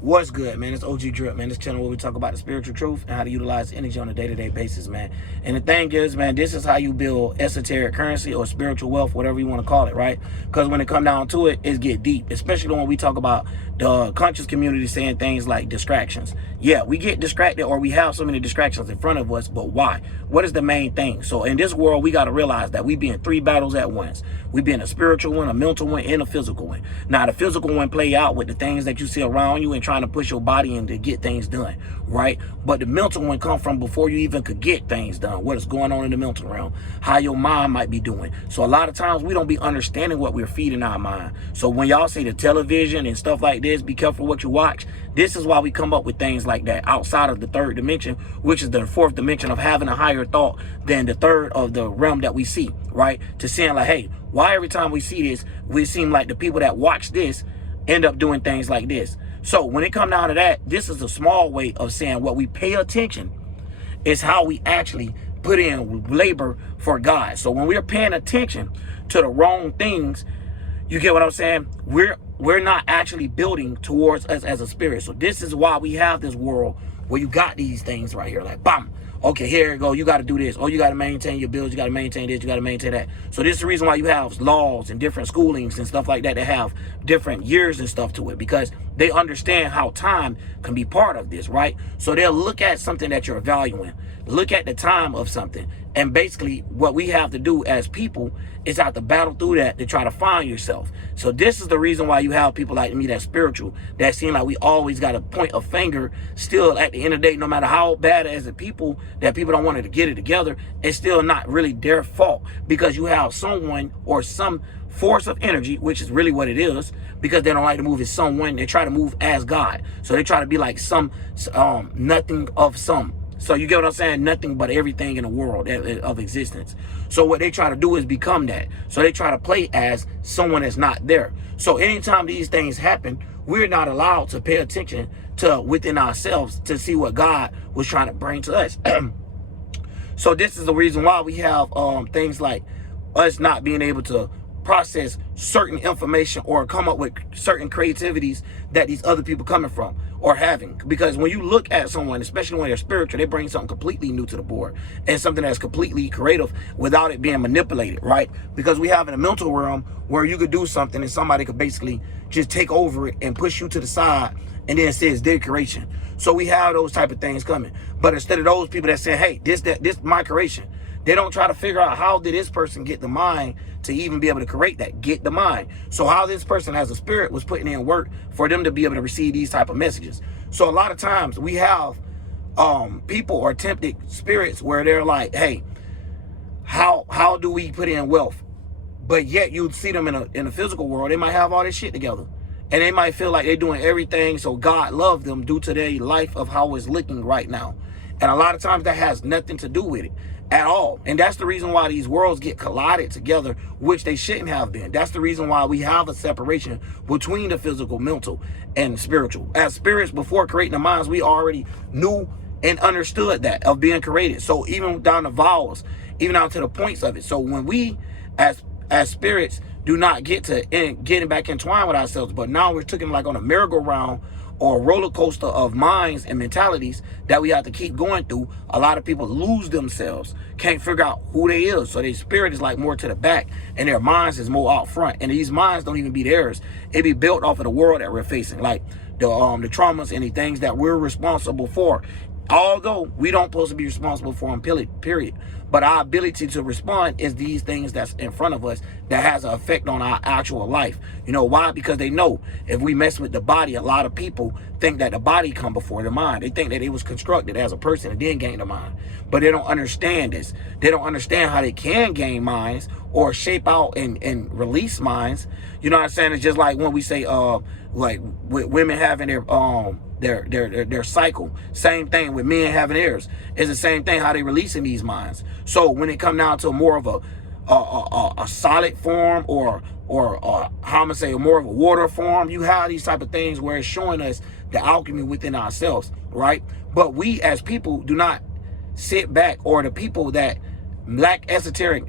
What's good, man? It's OG Drip, man. This channel where we talk about the spiritual truth and how to utilize energy on a day-to-day basis, man. And the thing is, man, this is how you build esoteric currency or spiritual wealth, whatever you want to call it, right? Because when it come down to it, it get deep, especially when we talk about the conscious community saying things like distractions. Yeah, we get distracted, or we have so many distractions in front of us, but why? What is the main thing? So in this world, we got to realize that we be in 3 battles at once. We be in a spiritual one, a mental one, and a physical one. Now, the physical one play out with the things that you see around you and trying to push your body in to get things done, right? But the mental one come from before you even could get things done. What is going on in the mental realm, how your mind might be doing. So a lot of times we don't be understanding what we're feeding our mind. So when y'all say the television and stuff like this, be careful what you watch. This is why we come up with things like that outside of the 3rd dimension, which is the 4th dimension of having a higher thought than the 3rd of the realm that we see, right? To saying like, hey, why every time we see this, we seem like the people that watch this end up doing things like this. So when it comes down to that, this is a small way of saying what we pay attention is how we actually put in labor for God. So when we're paying attention to the wrong things, you get what I'm saying? We're not actually building towards us as a spirit. So this is why we have this world where you got these things right here, like bam. Okay, here you go. You got to do this. Oh, you got to maintain your bills. You got to maintain this. You got to maintain that. So this is the reason why you have laws and different schoolings and stuff like that that have different years and stuff to it, because they understand how time can be part of this, right? So they'll look at something that you're valuing, look at the time of something. And basically what we have to do as people is have to battle through that to try to find yourself. So this is the reason why you have people like me that's spiritual, that seem like we always got to point a finger. Still at the end of the day, no matter how bad as the people that people don't want to get it together, it's still not really their fault, because you have someone or some force of energy, which is really what it is, because they don't like to move as someone. They try to move as God. So they try to be like some nothing of some. So you get what I'm saying? Nothing but everything in the world of existence. So what they try to do is become that. So they try to play as someone that's not there. So anytime these things happen, we're not allowed to pay attention to within ourselves to see what God was trying to bring to us. So this is the reason why we have things like us not being able to process certain information or come up with certain creativities that these other people coming from or having. Because when you look at someone, especially when they're spiritual, they bring something completely new to the board and something that's completely creative without it being manipulated, right? Because we have in a mental realm where you could do something and somebody could basically just take over it and push you to the side and then say it's their creation. So we have those type of things coming. But instead of those people that say, hey, this my creation, they don't try to figure out how did this person get the mind to even be able to create that, get the mind. So how this person as a spirit was putting in work for them to be able to receive these type of messages. So a lot of times we have people or tempted spirits where they're like, hey, how do we put in wealth? But yet you'd see them in a physical world, they might have all this shit together. And they might feel like they're doing everything so God loved them due to their life of how it's looking right now. And a lot of times that has nothing to do with it at all. And that's the reason why these worlds get collided together, which they shouldn't have been. That's the reason why we have a separation between the physical, mental, and spiritual. As spirits, before creating the minds, we already knew and understood that of being created. So even down to vowels, even down to the points of it. So when we as spirits do not get to getting back entwined with ourselves, but now we're taking like on a merry-go-round or a roller coaster of minds and mentalities that we have to keep going through. A lot of people lose themselves, can't figure out who they is. So their spirit is like more to the back and their minds is more out front. And these minds don't even be theirs. It be built off of the world that we're facing, like the traumas and the things that we're responsible for. Although we don't supposed to be responsible for them, period. But our ability to respond is these things that's in front of us that has an effect on our actual life. You know why? Because they know if we mess with the body, a lot of people think that the body come before the mind. They think that it was constructed as a person and then gain the mind. But they don't understand this. They don't understand how they can gain minds or shape out and release minds. You know what I'm saying? It's just like when we say like with women having their cycle. Same thing with men having theirs. It's the same thing how they releasing these minds. So when it come down to more of a solid form or how I'm gonna say more of a water form, you have these type of things where it's showing us the alchemy within ourselves, right? But we as people do not sit back, or the people that lack esoteric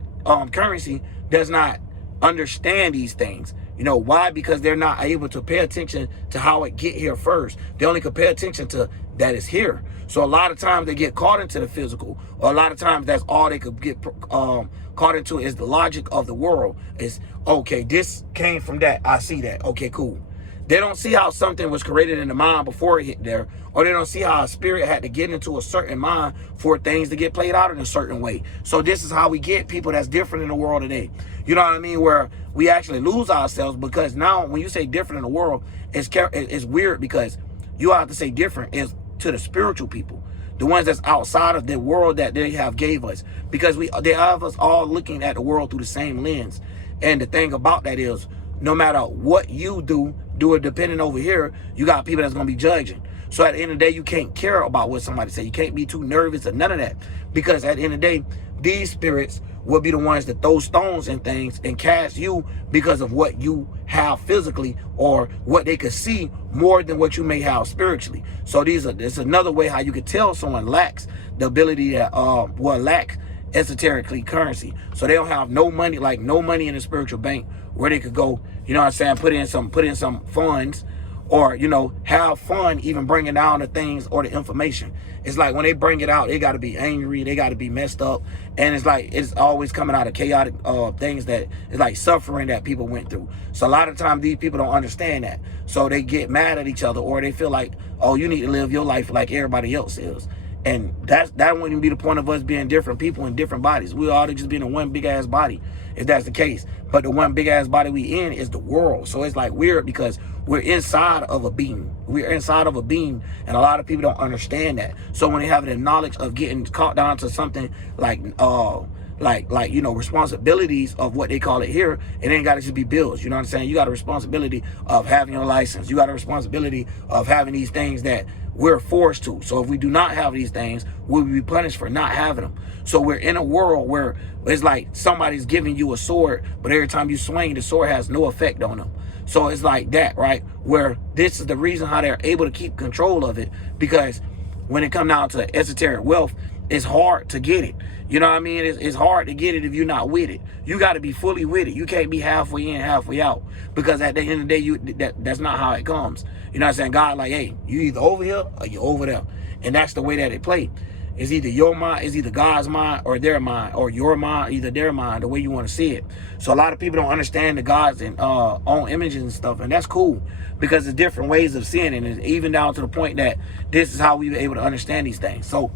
currency does not understand these things. You know why? Because they're not able to pay attention to how it get here first. They only can pay attention to that it's here. So a lot of times they get caught into the physical, or a lot of times that's all they could get caught into is the logic of the world. Is, okay, this came from that. I see that. Okay, cool. They don't see how something was created in the mind before it hit there, or they don't see how a spirit had to get into a certain mind for things to get played out in a certain way. So this is how we get people that's different in the world today. You know what I mean? Where we actually lose ourselves, because now when you say different in the world, it's weird, because you have to say different is to the spiritual people, the ones that's outside of the world that they have gave us, because they have us all looking at the world through the same lens. And the thing about that is, no matter what you do it depending over here, you got people that's going to be judging. So at the end of the day, you can't care about what somebody say. You can't be too nervous or none of that, because at the end of the day, these spirits will be the ones that throw stones and things and cast you because of what you have physically, or what they could see more than what you may have spiritually. So it's another way how you could tell someone lacks the ability that lacks esoterically currency. So they don't have no money, like no money in the spiritual bank where they could go, you know what I'm saying, put in some funds, or, you know, have fun even bringing down the things or the information. It's like when they bring it out, they got to be angry, they got to be messed up, and it's like it's always coming out of chaotic things that is like suffering that people went through. So a lot of times these people don't understand that, so they get mad at each other, or they feel like, oh, you need to live your life like everybody else is. And that wouldn't be the point of us being different people in different bodies. We ought to just be in one big ass body, if that's the case. But the one big ass body we in is the world. So it's like weird, because we're inside of a being. We're inside of a being, and a lot of people don't understand that. So when they have the knowledge of getting caught down to something like you know, responsibilities of what they call it here, it ain't got to just be bills. You know what I'm saying? You got a responsibility of having your license. You got a responsibility of having these things that we're forced to. So if we do not have these things, we'll be punished for not having them. So we're in a world where it's like somebody's giving you a sword, but every time you swing, the sword has no effect on them. So it's like that, right? Where this is the reason how they're able to keep control of it, because when it comes down to esoteric wealth, it's hard to get it. You know what I mean? It's hard to get it if you're not with it. You got to be fully with it. You can't be halfway in, halfway out, because at the end of the day, that's not how it comes. You know what I'm saying? God, like, hey, you either over here or you over there, and that's the way that it play. It's either your mind, it's either God's mind or their mind, or your mind, either their mind, the way you want to see it. So a lot of people don't understand the gods and own images and stuff, and that's cool, because there's different ways of seeing it, and even down to the point that this is how we were able to understand these things. So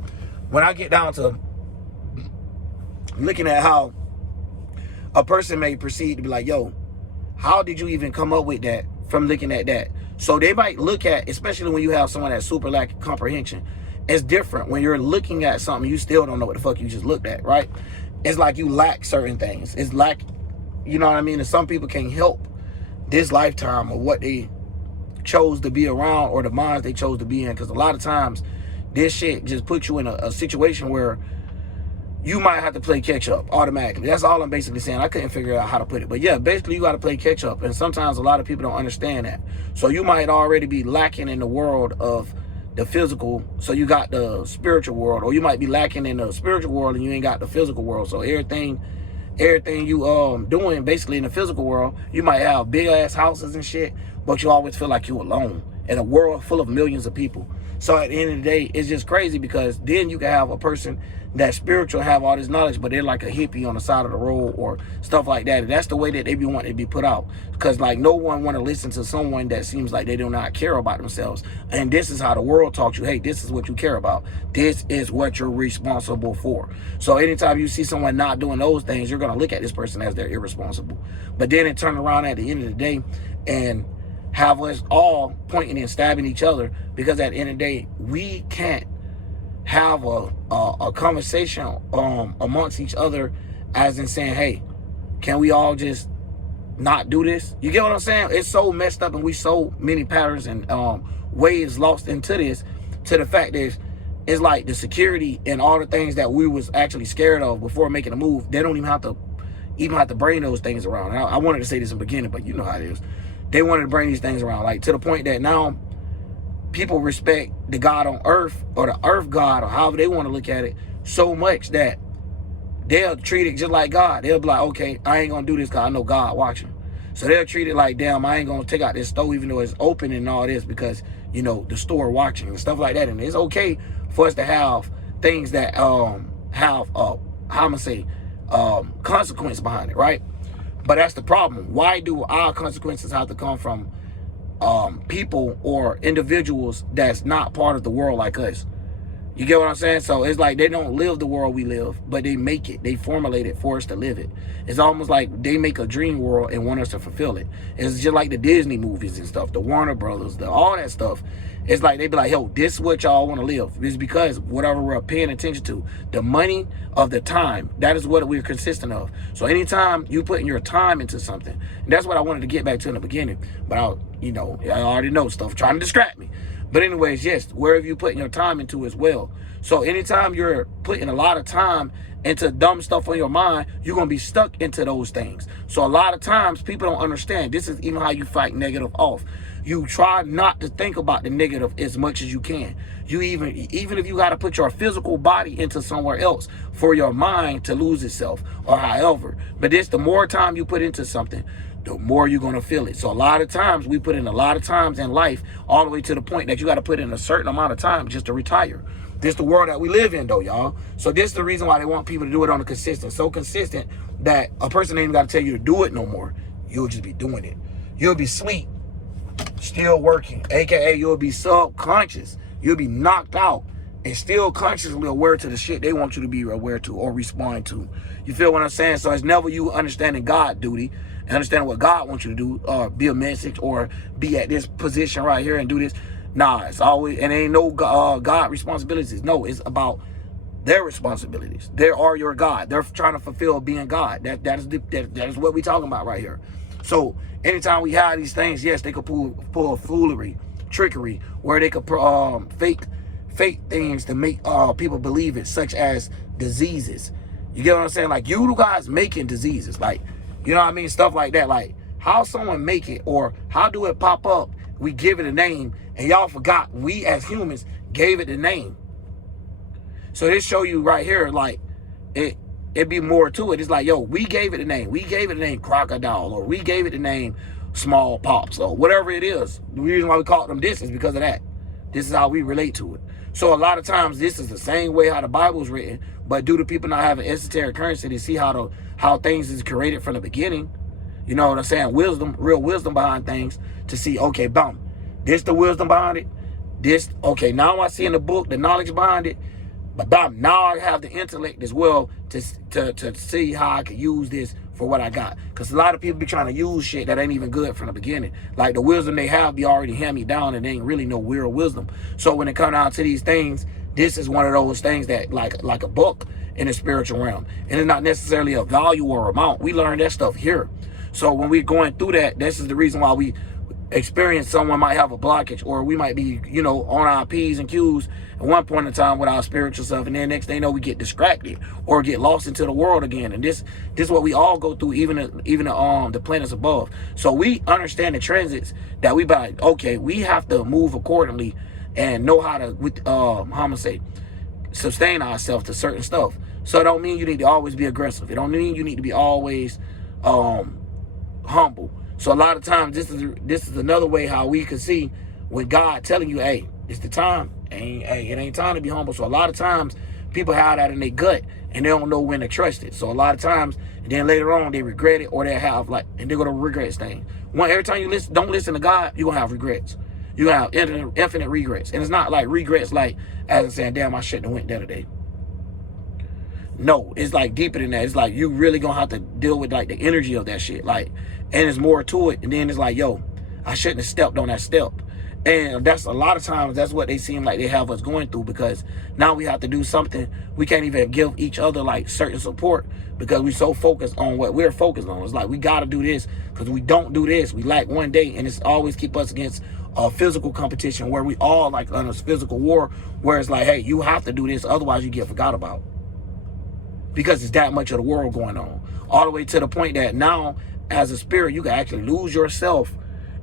when I get down to looking at how a person may proceed to be like, yo, how did you even come up with that from looking at that? So they might look at, especially when you have someone that's super lacking comprehension, it's different when you're looking at something you still don't know what the fuck you just looked at, right? It's like you lack certain things. It's like, you know what I mean? And some people can't help this lifetime or what they chose to be around, or the minds they chose to be in, because a lot of times this shit just puts you in a situation where you might have to play catch up automatically. That's all I'm basically saying. I couldn't figure out how to put it. But yeah, basically you got to play catch up. And sometimes a lot of people don't understand that. So you might already be lacking in the world of the physical, so you got the spiritual world. Or you might be lacking in the spiritual world and you ain't got the physical world. So everything you doing basically in the physical world, you might have big ass houses and shit, but you always feel like you alone in a world full of millions of people. So at the end of the day, it's just crazy, because then you can have a person that's spiritual, have all this knowledge, but they're like a hippie on the side of the road or stuff like that. And that's the way that they be wanting to be put out, because like no one want to listen to someone that seems like they do not care about themselves. And this is how the world taught you, hey, this is what you care about. This is what you're responsible for. So anytime you see someone not doing those things, you're going to look at this person as they're irresponsible. But then it turn around at the end of the day and have us all pointing and stabbing each other, because at the end of the day, we can't have a conversation amongst each other, as in saying, hey, can we all just not do this? You get what I'm saying? It's so messed up, and we so many patterns and ways lost into this, to the fact that it's like the security and all the things that we was actually scared of before making a move, they don't even have to bring those things around. And I wanted to say this in the beginning, but you know how it is. They wanted to bring these things around, like to the point that now people respect the God on earth, or the earth God, or however they want to look at it, so much that they'll treat it just like God. They'll be like, okay, I ain't going to do this because I know God watching. So they'll treat it like, damn, I ain't gonna take out this store even though it's open and all this because, you know, the store watching and stuff like that. And it's okay for us to have things that have how I'm gonna say consequence behind it, right? But that's the problem. Why do our consequences have to come from people or individuals that's not part of the world like us? You get what I'm saying? So it's like they don't live the world we live, but they make it. They formulate it for us to live it. It's almost like they make a dream world and want us to fulfill it. It's just like the Disney movies and stuff, the Warner Brothers, all that stuff. It's like they be like, yo, this is what y'all want to live. It's because whatever we're paying attention to, the money of the time, that is what we're consistent of. So anytime you putting your time into something, and that's what I wanted to get back to in the beginning, but I already know stuff trying to distract me. But anyways, yes, wherever you putting your time into as well. So anytime you're putting a lot of time into dumb stuff on your mind, you're going to be stuck into those things. So a lot of times people don't understand. This is even how you fight negative off. You try not to think about the negative as much as you can. You even if you got to put your physical body into somewhere else for your mind to lose itself or however. But the more time you put into something, the more you're going to feel it. So a lot of times we put in a lot of times in life all the way to the point that you got to put in a certain amount of time just to retire. This the world that we live in though, y'all. So this is the reason why they want people to do it on a consistent, so consistent that a person ain't got to tell you to do it no more. You'll just be doing it. You'll be asleep, still working, aka you'll be subconscious. You'll be knocked out and still consciously aware to the shit they want you to be aware to or respond to. You feel what I'm saying? So it's never you understanding God duty and understanding what God wants you to do, be a message or be at this position right here and do this. Nah, it's always, and ain't no God responsibilities. No, it's about their responsibilities. They are your God. They're trying to fulfill being God. That is what we're talking about right here. So anytime we have these things, yes, they could pull foolery, trickery, where they could fake things to make people believe it, such as diseases. You get what I'm saying? Like you guys making diseases, like, you know what I mean? Stuff like that. Like how someone make it or how do it pop up? We give it a name and y'all forgot we as humans gave it the name. So this show you right here, like it be more to it. It's like, yo, we gave it a name. We gave it the name crocodile, or we gave it the name smallpox, or whatever it is. The reason why we call them this is because of that. This is how we relate to it. So a lot of times this is the same way how the Bible is written, but due to people not having esoteric currency, they see how things is created from the beginning. You know what I'm saying? Wisdom, real wisdom behind things to see, okay, boom, this the wisdom behind it. This, okay, now I see in the book the knowledge behind it. But bam, now I have the intellect as well to see how I can use this for what I got. Because a lot of people be trying to use shit that ain't even good from the beginning. Like the wisdom they have be already hand-me-down and they ain't really no real wisdom. So when it comes down to these things, this is one of those things that like a book in the spiritual realm. And it's not necessarily a value or amount. We learn that stuff here. So when we're going through that, this is the reason why we experience someone might have a blockage, or we might be, you know, on our P's and Q's at one point in time with our spiritual self, and then next thing you know, we get distracted or get lost into the world again. And this is what we all go through, even the planets above. So we understand the transits that we by, okay, we have to move accordingly and know how to sustain ourselves to certain stuff. So it don't mean you need to always be aggressive. It don't mean you need to be always humble. So a lot of times this is another way how we can see when God telling you, hey, it's the time. It ain't time to be humble. So a lot of times people have that in their gut and they don't know when to trust it. So a lot of times, and then later on they regret it, or they have and they're gonna regret things. Every time you don't listen to God, you're gonna have regrets. You have infinite regrets. And it's not like regrets like as in saying, damn, I shouldn't have went there today. No, it's like deeper than that. It's like you really gonna have to deal with like the energy of that shit. Like, and there's more to it. And then it's like, yo, I shouldn't have stepped on that step. And that's a lot of times that's what they seem like they have us going through, because now we have to do something. We can't even give each other like certain support because we're so focused on what we're focused on. It's like we gotta do this, because we don't do this, we lack one day, and it's always keep us against a physical competition where we all like on a physical war, where it's like, hey, you have to do this, otherwise you get forgot about. Because it's that much of the world going on. All the way to the point that now, as a spirit, you can actually lose yourself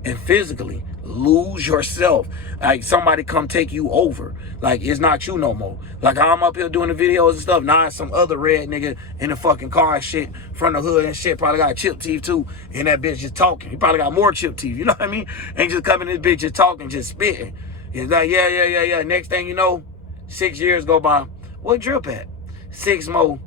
and physically lose yourself. Like somebody come take you over. Like it's not you no more. Like I'm up here doing the videos and stuff. Now it's some other red nigga in the fucking car and shit, from the hood and shit. Probably got chipped teeth too. And that bitch just talking. He probably got more chipped teeth. You know what I mean? And just coming in this bitch just talking, just spitting. It's like, yeah. Next thing you know, 6 years go by. What Drip at? 6 more.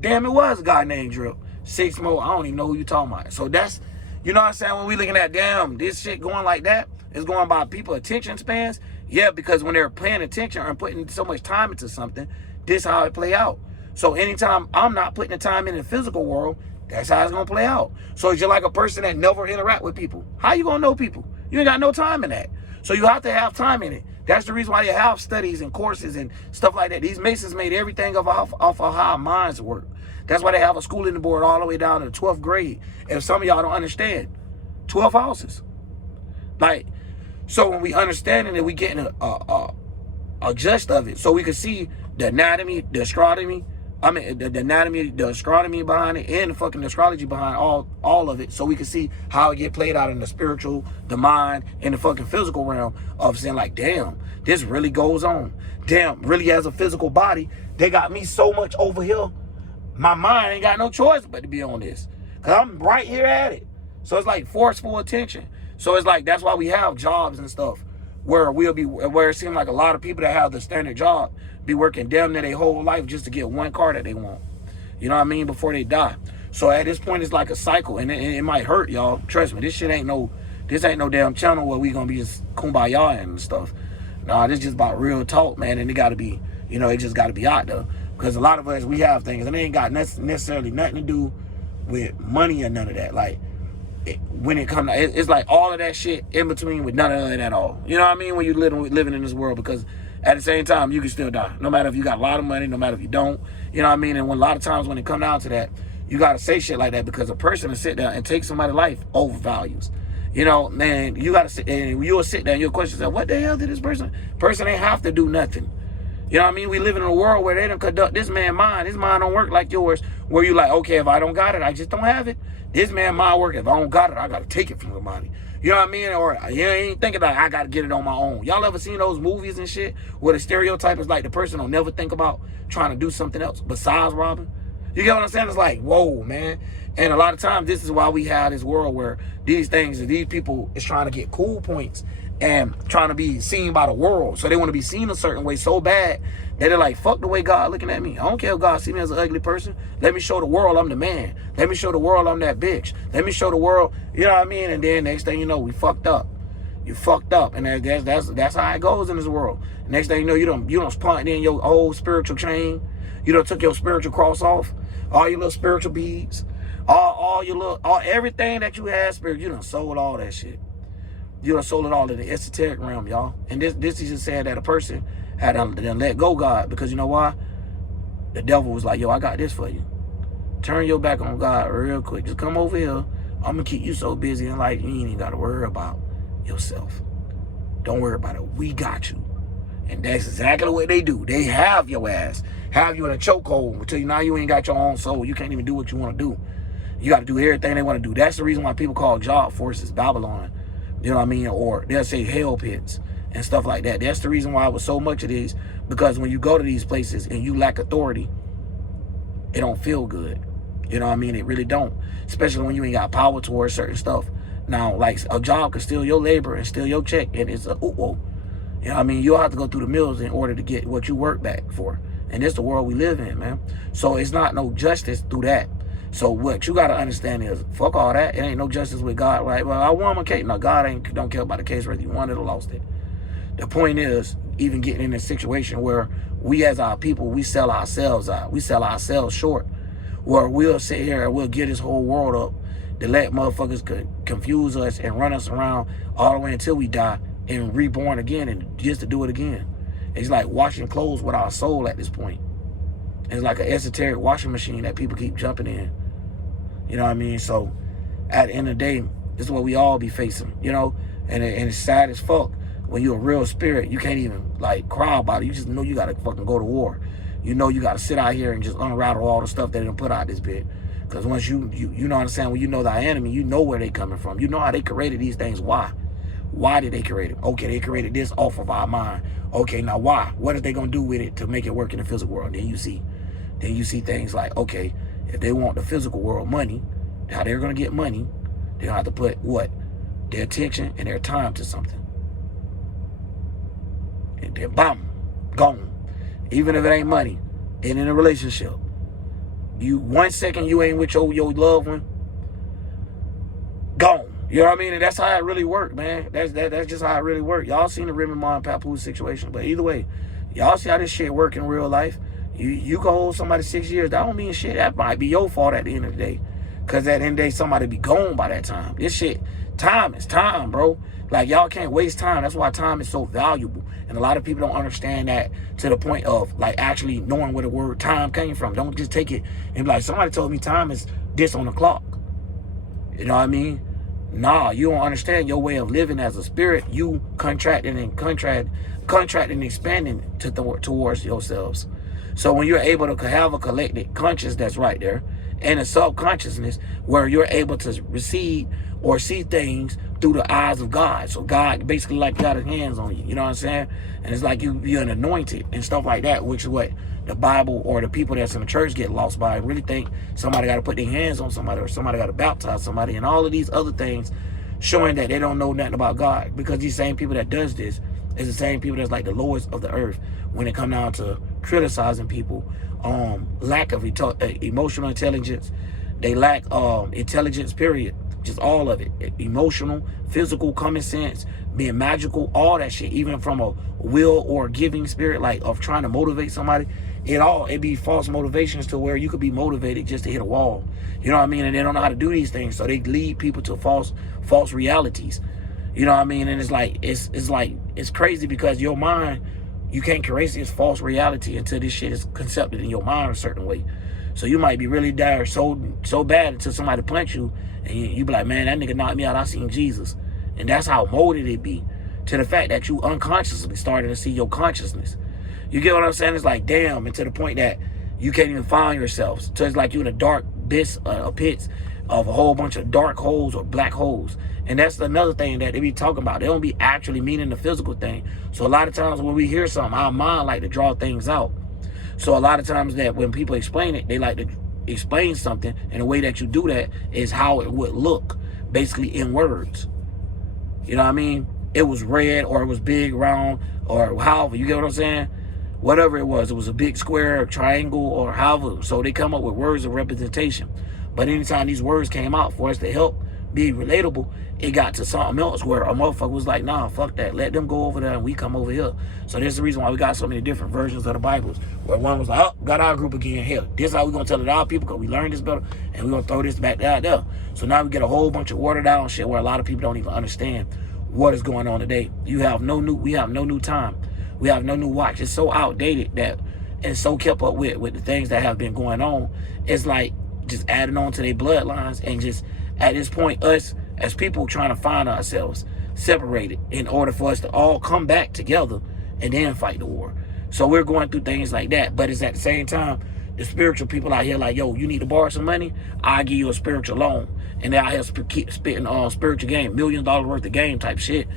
Damn, it was a guy named Drip. 6 more. I don't even know who you talking about. So that's, you know what I'm saying? When we looking at, damn, this shit going like that, it's going by people's attention spans. Yeah, because when they're paying attention or putting so much time into something, this how it play out. So anytime I'm not putting the time in the physical world, that's how it's going to play out. So it's just like a person that never interact with people. How you going to know people? You ain't got no time in that. So you have to have time in it. That's the reason why you have studies and courses and stuff like that. These Masons made everything off of how our minds work. That's why they have a schooling board all the way down to the 12th grade. If some of y'all don't understand, 12 houses. Like, so when we understand it, we getting a gist of it. So we can see the anatomy, the astronomy, the anatomy, the astronomy behind it, and the fucking astrology behind all of it. So we can see how it get played out in the spiritual, the mind, and the fucking physical realm of saying like, damn, this really goes on. Damn, really as a physical body, they got me so much over here. My mind ain't got no choice but to be on this. Because I'm right here at it. So it's like forceful attention. So it's like, that's why we have jobs and stuff where where it seems like a lot of people that have the standard job be working damn near their whole life just to get one car that they want. You know what I mean? Before they die. So at this point, it's like a cycle. And it might hurt, y'all. Trust me, this ain't no damn channel where we going to be just kumbaya and stuff. Nah, this just about real talk, man. And it got to be, you know, it just got to be out there. Because a lot of us, we have things, and they ain't got necessarily nothing to do with money or none of that. Like, when it comes to, it's like all of that shit in between with none of that at all. You know what I mean? When you're living in this world, because at the same time, you can still die. No matter if you got a lot of money, no matter if you don't. You know what I mean? And a lot of times when it come down to that, you got to say shit like that, because a person to sit down and take somebody's life overvalues. You know, man, you got to sit, and you'll sit there and you'll question, what the hell did this person ain't have to do nothing. You know what I mean? We live in a world where they don't conduct this man's mind. His mind don't work like yours, where you like, okay, if I don't got it, I just don't have it. This man's mind work. If I don't got it, I got to take it from somebody. You know what I mean? Or you ain't thinking that I got to get it on my own. Y'all ever seen those movies and shit where the stereotype is like the person don't never think about trying to do something else besides robbing? You get what I'm saying? It's like, whoa, man. And a lot of times, this is why we have this world where these things and these people is trying to get cool points and trying to be seen by the world. So they want to be seen a certain way so bad that they're like, fuck the way God looking at me. I don't care if God see me as an ugly person. Let me show the world I'm the man. Let me show the world I'm that bitch. Let me show the world, you know what I mean? And then next thing you know, we fucked up. You fucked up. And that's how it goes in this world. Next thing you know, you don't punt in your old spiritual chain. You done took your spiritual cross off. All your little spiritual beads. Everything that you had spirit, you done sold all that shit. You done sold it all to the esoteric realm, y'all. And this is just saying that a person had to let go God, because you know why? The devil was like, yo, I got this for you. Turn your back on God real quick. Just come over here. I'm going to keep you so busy in life, you ain't even got to worry about yourself. Don't worry about it. We got you. And that's exactly what they do. They have your ass. Have you in a chokehold until now you ain't got your own soul. You can't even do what you want to do. You got to do everything they want to do. That's the reason why people call job forces Babylon. You know what I mean? Or they'll say hell pits and stuff like that. That's the reason why it was so much of these. Because when you go to these places and you lack authority, it don't feel good. You know what I mean? It really don't. Especially when you ain't got power towards certain stuff. Now, like a job can steal your labor and steal your check, and it's a uh-oh. You know what I mean? You'll have to go through the mills in order to get what you work back for. And this is the world we live in, man. So it's not no justice through that. So what you got to understand is, fuck all that. It ain't no justice with God, right? Well, I won my case. No, God don't care about the case whether you won it or lost it. The point is, even getting in a situation where we as our people, we sell ourselves out. We sell ourselves short. Where we'll sit here and we'll get this whole world up to let motherfuckers confuse us and run us around all the way until we die and reborn again, and just to do it again. It's like washing clothes with our soul at this point. It's like an esoteric washing machine that people keep jumping in. You know what I mean? So at the end of the day, this is what we all be facing, you know? And it's sad as fuck. When you're a real spirit, you can't even like cry about it. You just know you gotta fucking go to war. You know you gotta sit out here and just unravel all the stuff they done put out this bit. Because once you know what I'm saying, when you know thy enemy, you know where they coming from. You know how they created these things. Why? Why did they create it? Okay, they created this off of our mind. Okay, now why? What are they gonna do with it to make it work in the physical world? Then you see things like, okay, if they want the physical world money, how they're gonna get money, they're gonna have to put what? Their attention and their time to something. And then bam, gone. Even if it ain't money, and in a relationship, you 1 second you ain't with your loved one, gone. You know what I mean? And that's how it really worked, man. That's just how it really worked. Y'all seen the Remy Ma and Papoose situation, but either way, y'all see how this shit work in real life. You can hold somebody 6 years. That don't mean shit. That might be your fault at the end of the day, because at the end of the day, somebody be gone by that time. This shit, time is time, bro. Like, y'all can't waste time. That's why time is so valuable. And a lot of people don't understand that to the point of, like, actually knowing where the word time came from. Don't just take it and be like, somebody told me time is this on the clock. You know what I mean? Nah, you don't understand your way of living as a spirit. You contracting and expanding towards yourselves. So when you're able to have a collected conscious that's right there, and a subconsciousness where you're able to receive or see things through the eyes of God. So God basically like got his hands on you. You know what I'm saying? And it's like you're an anointed and stuff like that, which is what the Bible or the people that's in the church get lost by. I really think somebody got to put their hands on somebody, or somebody got to baptize somebody, and all of these other things showing that they don't know nothing about God. Because these same people that does this is the same people that's like the lords of the earth when it come down to criticizing people, lack of emotional intelligence. They lack intelligence, period. Just all of it. Emotional, physical, common sense, being magical, all that shit. Even from a will or giving spirit, like of trying to motivate somebody. It be false motivations to where you could be motivated just to hit a wall. You know what I mean? And they don't know how to do these things. So they lead people to false realities. You know what I mean? And it's crazy because your mind, you can't create this false reality until this shit is concepted in your mind a certain way. So you might be really dire so bad until somebody punch you, and you be like, man, that nigga knocked me out. I seen Jesus. And that's how molded it be to the fact that you unconsciously started to see your consciousness. You get what I'm saying? It's like, damn, and to the point that you can't even find yourself. So it's like you in a dark pits of a whole bunch of dark holes or black holes. And that's another thing that they be talking about. They don't be actually meaning the physical thing. So a lot of times when we hear something, our mind like to draw things out. So a lot of times that when people explain it, they like to explain something, and the way that you do that is how it would look, basically in words. You know what I mean? It was red, or it was big, round, or however, you get what I'm saying? Whatever it was a big square, a triangle, or however. So they come up with words of representation. But anytime these words came out for us to help be relatable, it got to something else where a motherfucker was like, nah, fuck that. Let them go over there and we come over here. So there's the reason why we got so many different versions of the Bibles. Where one was like, oh, got our group again here. This is how we're going to tell it to our people because we learned this better. And we're going to throw this back out there. So now we get a whole bunch of watered down shit where a lot of people don't even understand what is going on today. We have no new time. We have no new watch. It's so outdated that and so kept up with the things that have been going on. It's like just adding on to their bloodlines, and just at this point, us as people trying to find ourselves separated in order for us to all come back together and then fight the war. So we're going through things like that, but it's at the same time, the spiritual people out here like, yo, you need to borrow some money? I'll give you a spiritual loan. And they're out here keep spitting spiritual game, $1 million worth of game type shit.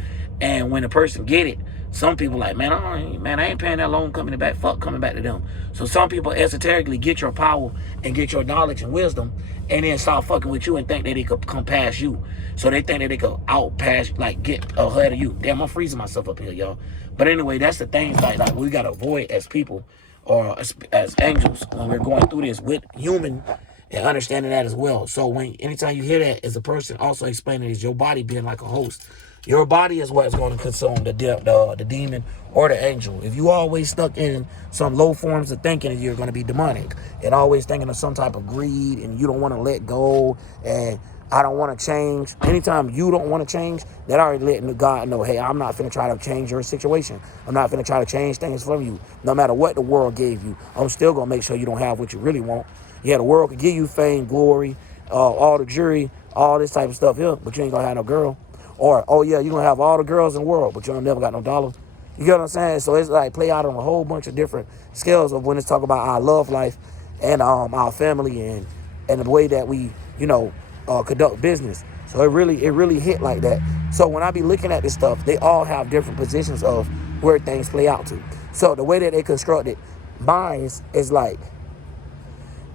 And when the person get it, some people like, man, I ain't paying that loan coming back. Fuck coming back to them. So some people esoterically get your power and get your knowledge and wisdom, and then start fucking with you and think that they could come past you. So they think that they could outpass, like get ahead of you. Damn, I'm freezing myself up here, y'all. But anyway, that's the things like we gotta avoid as people or as angels when we're going through this with human and understanding that as well. So anytime you hear that as a person, also explaining is your body being like a host. Your body is what's going to consume the demon or the angel. If you always stuck in some low forms of thinking, you're going to be demonic and always thinking of some type of greed, and you don't want to let go, and I don't want to change. Anytime you don't want to change, that already letting God know, hey, I'm not finna try to change your situation. I'm not finna try to change things from you. No matter what the world gave you, I'm still going to make sure you don't have what you really want. Yeah, the world could give you fame, glory, all the jury, all this type of stuff here, but you ain't going to have no girl. Or, oh yeah, you're going to have all the girls in the world, but you don't never got no dollar. You get what I'm saying? So it's like play out on a whole bunch of different scales of when it's talking about our love life and our family and the way that we, conduct business. So it really hit like that. So when I be looking at this stuff, they all have different positions of where things play out to. So the way that they constructed minds is like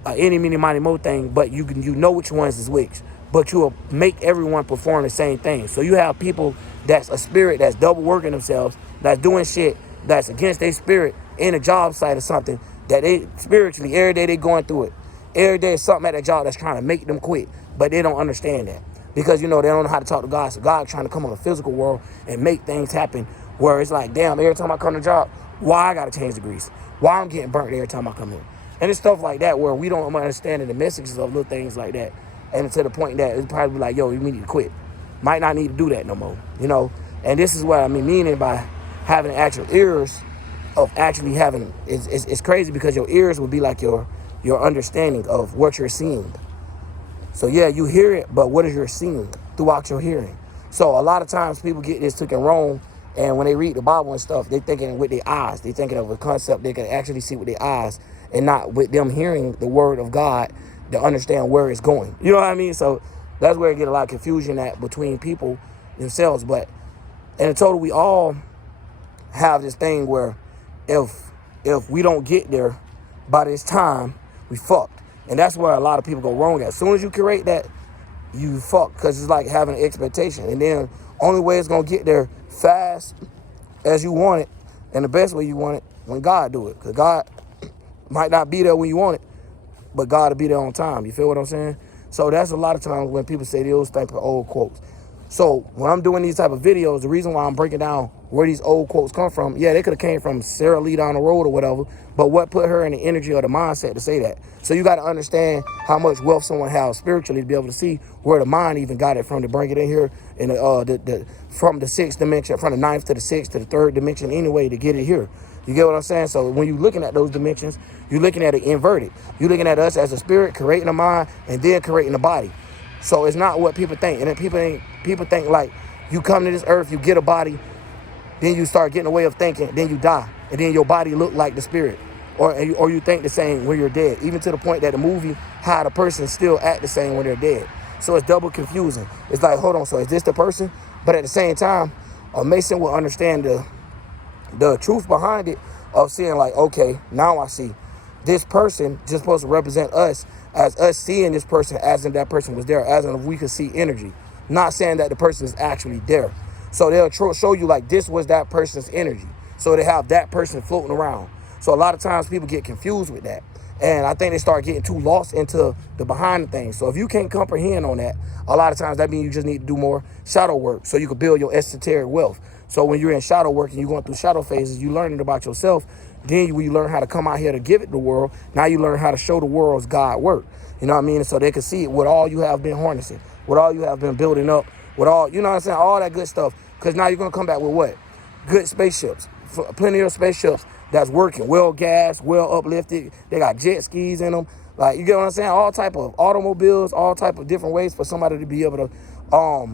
any, mini, mighty, mo thing, but you know which ones is which. But you will make everyone perform the same thing. So you have people that's a spirit that's double working themselves, that's doing shit that's against their spirit in a job site or something, that they spiritually, every day they going through it. Every day is something at that job that's trying to make them quit, but they don't understand that. Because, they don't know how to talk to God. So God trying to come on the physical world and make things happen where it's like, damn, every time I come to the job, why I got to change the grease? Why I'm getting burnt every time I come in? And it's stuff like that where we don't understand the messages of little things like that. And to the point that it's probably like, yo, we need to quit. Might not need to do that no more, And this is what I meaning by having actual ears of actually having, it's crazy because your ears would be like your understanding of what you're seeing. So yeah, you hear it, but what is your seeing throughout your hearing? So a lot of times people get this taken wrong, and when they read the Bible and stuff, they thinking with their eyes. They thinking of a concept they can actually see with their eyes, and not with them hearing the word of God to understand where it's going. You know what I mean? So that's where you get a lot of confusion at between people themselves. But in the total, we all have this thing where if we don't get there by this time, we fucked. And that's where a lot of people go wrong at. As soon as you create that, you fuck, because it's like having an expectation. And then only way it's going to get there fast as you want it, and the best way you want it, when God do it. Because God might not be there when you want it, but God will be there on time. You feel what I'm saying? So that's a lot of times when people say those type of old quotes. So when I'm doing these type of videos, the reason why I'm breaking down where these old quotes come from, yeah, they could have came from Sarah Lee down the road or whatever, but what put her in the energy or the mindset to say that? So you got to understand how much wealth someone has spiritually to be able to see where the mind even got it from to bring it in here in from the sixth dimension, from the ninth to the sixth to the third dimension anyway to get it here. You get what I'm saying? So when you're looking at those dimensions, you're looking at it inverted. You're looking at us as a spirit creating a mind and then creating a body. So it's not what people think. And then people think like you come to this earth, you get a body, then you start getting a way of thinking, then you die. And then your body look like the spirit. Or you think the same when you're dead. Even to the point that the movie had a person still act the same when they're dead. So it's double confusing. It's like, hold on, so is this the person? But at the same time, a Mason will understand the truth behind it of seeing like, okay, now I see. This person just supposed to represent us as us seeing this person as if that person was there, as if we could see energy. Not saying that the person is actually there. So they'll show you like this was that person's energy. So they have that person floating around. So a lot of times people get confused with that. And I think they start getting too lost into the behind the things. So if you can't comprehend on that, a lot of times that means you just need to do more shadow work so you can build your esoteric wealth. So when you're in shadow work and you're going through shadow phases, you learning about yourself. Then when you learn how to come out here to give it to the world, now you learn how to show the world's God work. You know what I mean? So they can see it with all you have been harnessing, with all you have been building up, with all, you know what I'm saying, all that good stuff. Because now you're going to come back with what? Good spaceships, plenty of spaceships that's working, well gassed, well uplifted. They got jet skis in them. Like, you get what I'm saying? All type of automobiles, all type of different ways for somebody to be able to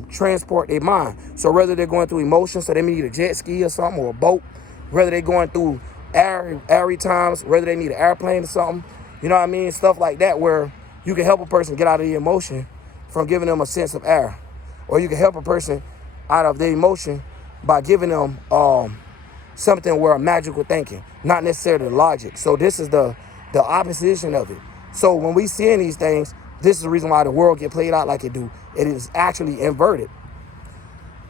transport their mind. So whether they're going through emotions, so they may need a jet ski or something, or a boat, whether they're going through airy times, whether they need an airplane or something, you know what I mean? Stuff like that where you can help a person get out of the emotion from giving them a sense of air. Or you can help a person out of the emotion by giving them something where magical thinking, not necessarily logic. So this is the opposition of it. So when we seeing these things, this is the reason why the world get played out like it do. It is actually inverted.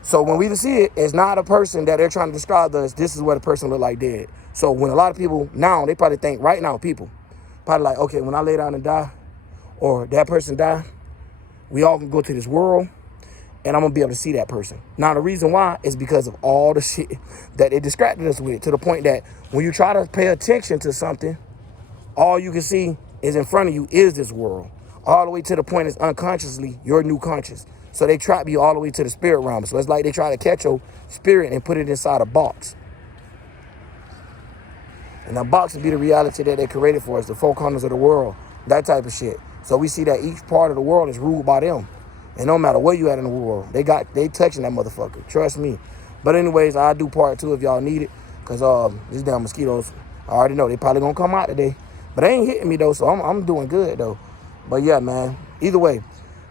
So when we see it, it's not a person that they're trying to describe us. This is what a person look like dead. So when a lot of people now, they probably think right now, people probably like, okay, when I lay down and die, or that person die, we all can go to this world and I'm going to be able to see that person. Now, the reason why is because of all the shit that they distracted us with, to the point that when you try to pay attention to something, all you can see is in front of you is this world. All the way to the point is unconsciously your new conscious. So they trap you all the way to the spirit realm. So it's like they try to catch your spirit and put it inside a box. And that box would be the reality that they created for us, the four corners of the world, that type of shit. So we see that each part of the world is ruled by them. And no matter where you at in the world, they touching that motherfucker. Trust me. But anyways, I'll do part 2 if y'all need it. Because these damn mosquitoes, I already know they probably going to come out today. But they ain't hitting me, though, so I'm doing good, though. But yeah, man, either way,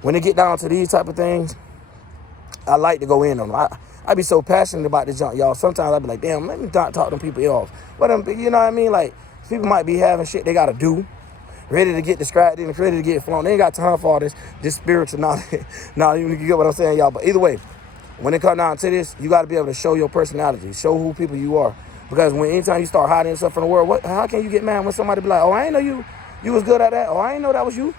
when it get down to these type of things, I like to go in on them. I be so passionate about this junk, y'all. Sometimes I be like, damn, let me not talk them people off. But you know what I mean? Like, people might be having shit they gotta do, ready to get distracted and ready to get flown. They ain't got time for all this spiritual knowledge. Now, you get what I'm saying, y'all. But either way, when it comes down to this, you got to be able to show your personality, show who people you are. Because anytime you start hiding yourself from the world, how can you get mad when somebody be like, oh, I ain't know you was good at that, or I ain't know that was you?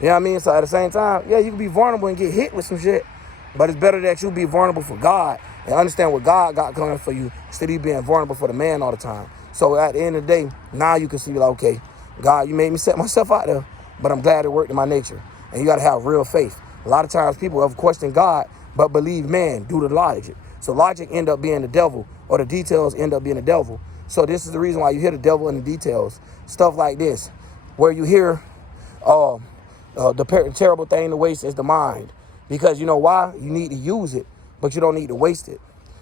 You know what I mean? So at the same time, yeah, you can be vulnerable and get hit with some shit, but it's better that you be vulnerable for God and understand what God got coming for you instead of you being vulnerable for the man all the time. So at the end of the day, now you can see, like, okay, God, you made me set myself out there, but I'm glad it worked in my nature. And you got to have real faith. A lot of times people have questioned God, but believe man due to logic. So logic end up being the devil, or the details end up being the devil. So this is the reason why you hear the devil in the details. Stuff like this, where you hear the terrible thing to waste is the mind. Because you know why? You need to use it, but you don't need to waste it.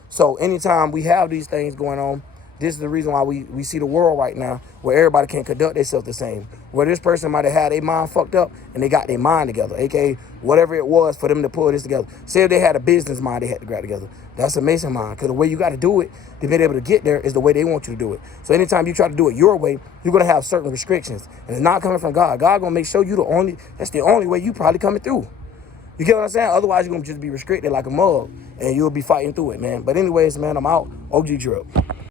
So anytime we have these things going on, this is the reason why we see the world right now where everybody can't conduct themselves the same. Where this person might have had their mind fucked up and they got their mind together, aka whatever it was for them to pull this together. Say if they had a business mind they had to grab together. That's a Mason mind, because the way you got to do it to be able to get there is the way they want you to do it. So anytime you try to do it your way, you're going to have certain restrictions. And it's not coming from God. God going to make sure that's the only way you probably coming through. You get what I'm saying? Otherwise, you're going to just be restricted like a mug, and you'll be fighting through it, man. But anyways, man, I'm out. OG Drip.